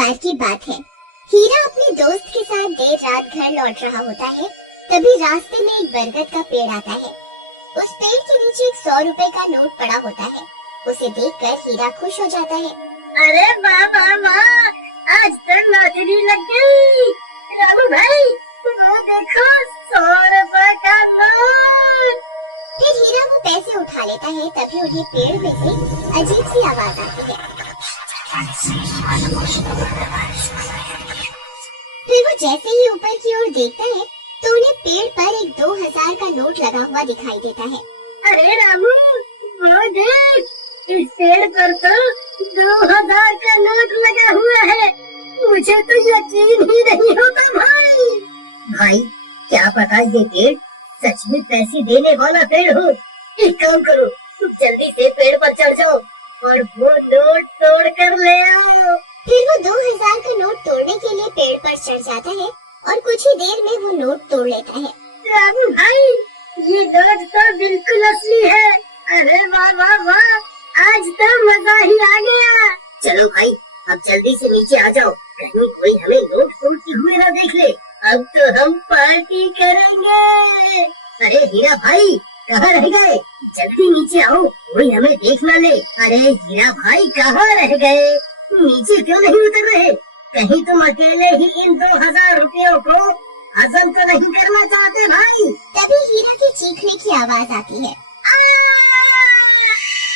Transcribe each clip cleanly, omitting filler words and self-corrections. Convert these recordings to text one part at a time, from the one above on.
बार की बात है। हीरा अपने दोस्त के साथ देर रात घर लौट रहा होता है। तभी रास्ते में एक बरगद का पेड़ आता है। उस पेड़ के नीचे एक 100 रुपए का नोट पड़ा होता है। उसे देखकर हीरा खुश हो जाता है। अरे वाह वाह वाह, आज तो लॉटरी लग गई। रामू भाई, वो देखो 100 रुपए का नोट। फिर हीरा वो पैसे उठा लेता है। तभी उन्हें पेड़ में से अजीब सी आवाज आती है। फिर वो जैसे ही ऊपर की ओर देखता है तो उन्हें पेड़ पर एक 2000 का नोट लगा हुआ दिखाई देता है। अरे रामू, वो देख, इस पेड़ पर तो 2000 का नोट लगा हुआ है। मुझे तो यकीन ही नहीं होता भाई। भाई, क्या पता ये पेड़ सच में पैसे देने वाला पेड़ हो। एक काम करो, तुम जल्दी से पेड़ पर चढ़ जाओ और वो नोट तोड़ कर ले आओ। फिर वो 2000 का नोट तोड़ने के लिए पेड़ पर चढ़ जाता है और कुछ ही देर में वो नोट तोड़ लेता है। रामू भाई, ये नोट तो बिल्कुल असली है। अरे वाह वाह वाह, आज तो मजा ही आ गया। चलो भाई, अब जल्दी से नीचे आ जाओ, कहीं कोई हमें नोट तोड़ते हुए ना देख ले। अब तो हम पार्टी करेंगे। अरे हीरा भाई, कहाँ रह गए? जल्दी नीचे आओ, कोई हमें देख ना ले। अरे हीरा भाई, कहाँ रह गए? नीचे क्यों नहीं उतर रहे? कहीं तुम अकेले ही इन 2000 रुपयों को हजम तो नहीं करना चाहते भाई? तभी हीरा के चीखने की आवाज आती है।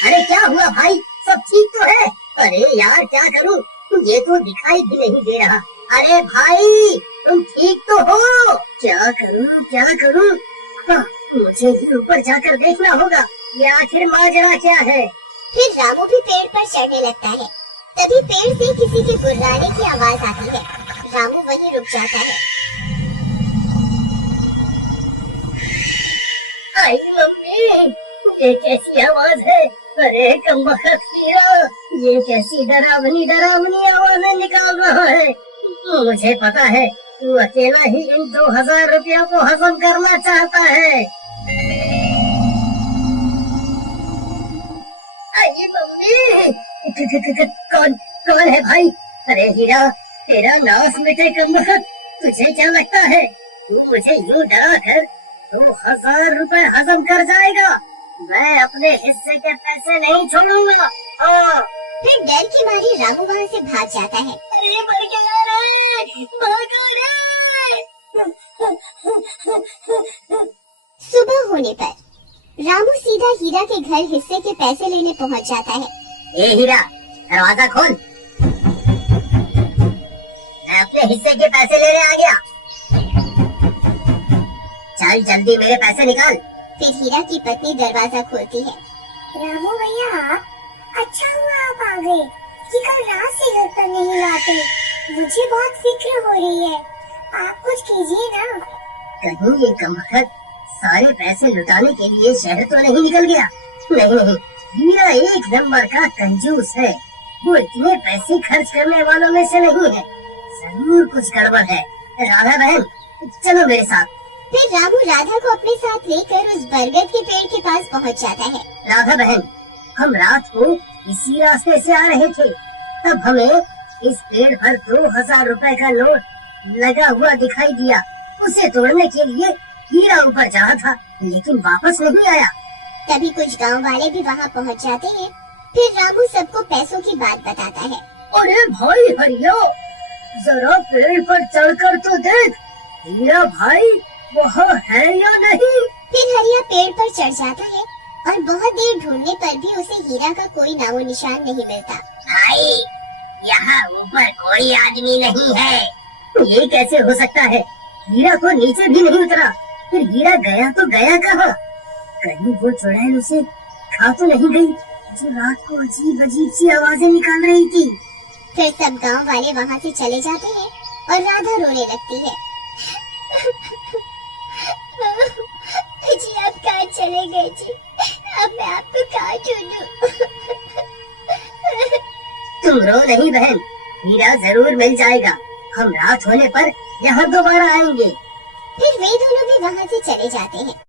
अरे क्या हुआ भाई, सब ठीक तो है? अरे यार, क्या करूं, ये तो दिखाई भी नहीं दे रहा। अरे भाई, तुम ठीक तो हो? क्या करूं? हाँ, मुझे ही ऊपर जाकर देखना होगा, ये आखिर माजरा क्या है। फिर रामू भी पेड़ पर चढ़ने लगता है। तभी पेड़ से किसी के गुर्राने की आवाज आती है। रामू वहीं रुक जाता है। आई मम्मी, ये कैसी आवाज है? अरे कमबख्त हीरा, ये कैसी डरावनी आवाजें निकाल रहा है। मुझे पता है, तू अकेला ही इन 2000 रुपयों को हजम करना चाहता है। आइए मम्मी, कौन है भाई? अरे हीरा, तेरा नाश मिटे कमबख्त, तुझे क्या लगता है तू मुझे यूं डरा कर 2000 रुपए हजम कर जाएगा? मैं अपने हिस्से के पैसे नहीं छोड़ूंगा। फिर डर की मारी रामू वहाँ से भाग जाता है। अरे मर गया रे, भागो रे। सुबह होने पर रामू सीधा हीरा के घर हिस्से के पैसे लेने पहुँच जाता है। ए हीरा, दरवाजा खोल, मैं अपने हिस्से के पैसे लेने आ गया। चल जल्दी मेरे पैसे निकाल। फिर हीरा की पत्नी दरवाजा खोलती है। रामू भैया, अच्छा हुआ आप आ गए कि कल रात से घर पर नहीं आते। मुझे बहुत फिक्र हो रही है, आप कुछ कीजिए ना। कहीं ये कमबख्त सारे पैसे लुटाने के लिए शहर तो नहीं निकल गया? नहीं, हीरा एक नंबर का कंजूस है। वो इतने पैसे खर्च करने वालों में से नहीं है। जरूर कुछ गड़बड़ है। राधा बहन, चलो मेरे साथ। फिर रामू राधा को अपने साथ लेकर उस बरगद के पेड़ के पास पहुँच जाता है। राधा बहन, हम रात को इसी रास्ते से आ रहे थे, तब हमें इस पेड़ पर 2000 रुपए का नोट लगा हुआ दिखाई दिया। उसे तोड़ने के लिए हीरा ऊपर चढ़ा था, लेकिन वापस नहीं आया। तभी कुछ गांव वाले भी वहाँ पहुँच जाते हैं। फिर रामू सबको पैसों की बात बताता है। अरे भाई हरिया, जरा पेड़ पर चढ़कर तो देख, हीरा भाई वहाँ है या नहीं? फिर हरिया पेड़ पर चढ़ जाता है और बहुत देर ढूंढने पर भी उसे हीरा का कोई नामो निशान नहीं मिलता। भाई, यहाँ ऊपर कोई आदमी नहीं है। ये कैसे हो सकता है? हीरा को नीचे भी नहीं उतरा। फिर हीरा गया तो गया कहाँ? कहीं वो चुड़ैल उसे खा तो नहीं गई, जो रात को अजीब सी आवाजें निकाल रही थी। फिर सब गांव वाले वहाँ से चले जाते हैं और राधा रोने लगती है। जी आप कहाँ चले गए जी? अब मैं आपको कहाँ ढूंढूं? तुम रो नहीं बहन, हीरा जरूर मिल जाएगा। हम रात होने पर यहाँ दोबारा आएंगे। फिर वे दोनों भी वहाँ से चले जाते हैं।